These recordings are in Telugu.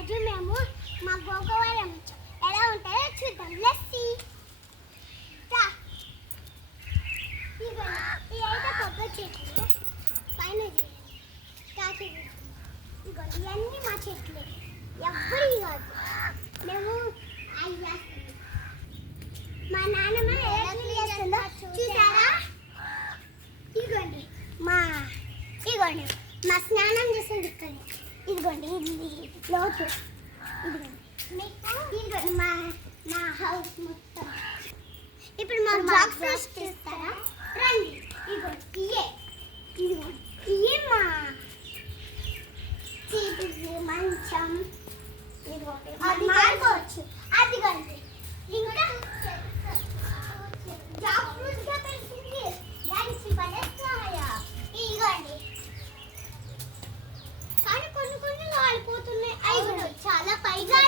ఈరోజు మేము మా గోకవరం ఎలా ఉంటుందో చూద్దాం. లస్సీ ఇదైతే కొబ్బరి చెట్లు పైన కాకి ఇవన్నీ మా చెట్లే, ఎవ్వరి కాదు. మేము మా నాన్నమ్మ ఎలా క్లీన్ చేస్తుందో చూసారా? ఇదిగోండి మా స్నానం చేసేది ఇక్కడ. ఇదిగోండి ఇది లోతు. ఇదిగోండి మా హౌస్ మొత్తం. ఇప్పుడు మా బాక్స్ తీస్తారా రండి. ఇదిగోండి ఇయే మా మంచం. ఇదిగోండి అది మారుకోవచ్చు. అదిగోండి ఇంకా జాక్ ఫ్రూట్గా తెలిసింది దానికి పడేస్తాయా? ఇదిగోండి కానీ కొన్ని వాడిపోతున్నాయి. అయ్యో చాలా పైగా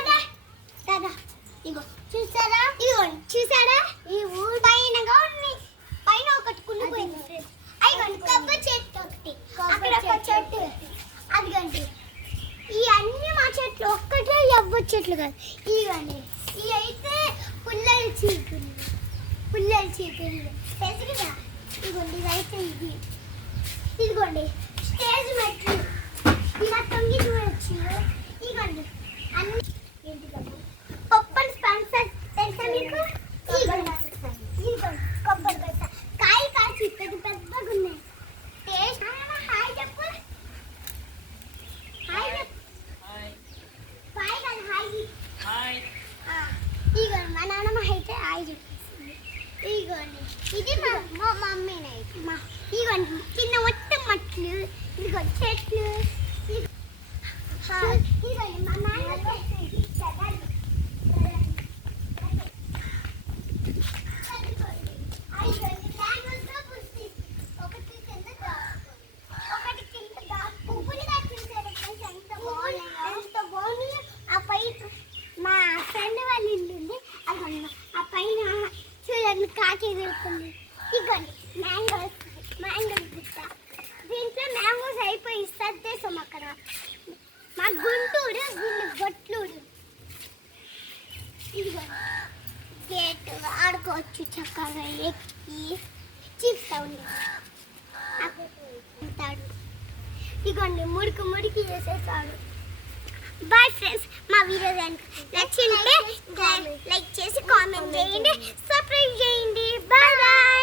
కదా. ఇగో చూసారా? ఇదిగోండి చూసారా? ఈ ఊరు పైనగా ఉన్నాయి. పైన ఒకటి కుళ్ళిపోయింది. అయ్యండి కొబ్బరి చెట్టు ఒకటి, అక్కడ ఒక చెట్టు. అదిగండి ఈ అన్ని మా చెట్లు, ఒక్కటే ఎవ్వరి చెట్లు కాదు. ఇదిగోండి ఇవి అయితే పుల్లల చీకులు తెలుసు కదా. ఇదిగోండి ఇదైతే ఇదిగోండి స్టేజ్ మెట్లు ఇలా తొంగి చూడొచ్చు. ఇదిగోండి అన్ని పప్పన్ స్పాన్సర్ తెలుసా మీకు? ఇదిగోండి కొబ్బరి పెట్ట కాయ కాచి పెద్దగా ఉన్నాయి. టేస్ట్ హాయ్ చెప్పు. ఇదిగోండి మా నాన్నమ్మ అయితే హాయ్ చెప్పేసింది. ఇదిగోండి ఇది మా మమ్మీ నైట్. ఇదిగోండి కింద మొత్తం మట్లు, ఇదిగోండి చెట్లు. ఇదిగోండి మా నాన్న మా ఫ్రెండ్ వాళ్ళ ఇల్లు ఉంది. అది ఆ పైన చూడండి కాకి ఎగురుతుంది. ఇదిగోండి మ్యాంగోస్ గుట్ట. దీంట్లో మ్యాంగోస్ అయిపోయి సర్దేశం అక్కడ. మా గుంటూరు దీన్ని గొట్లూరు. ఇదిగోండి గేట్ ఆడుకోవచ్చు చక్కగా ఎక్కి చిప్తా ఉంటాడు. ఇదిగోండి మురికి వేసేసాడు. బాయ్ ఫ్రెండ్స్, మా వీడియో నచ్చింటే లైక్ చేసి కామెంట్ చేయండి, సబ్స్క్రైబ్ చేయండి. Bye bye.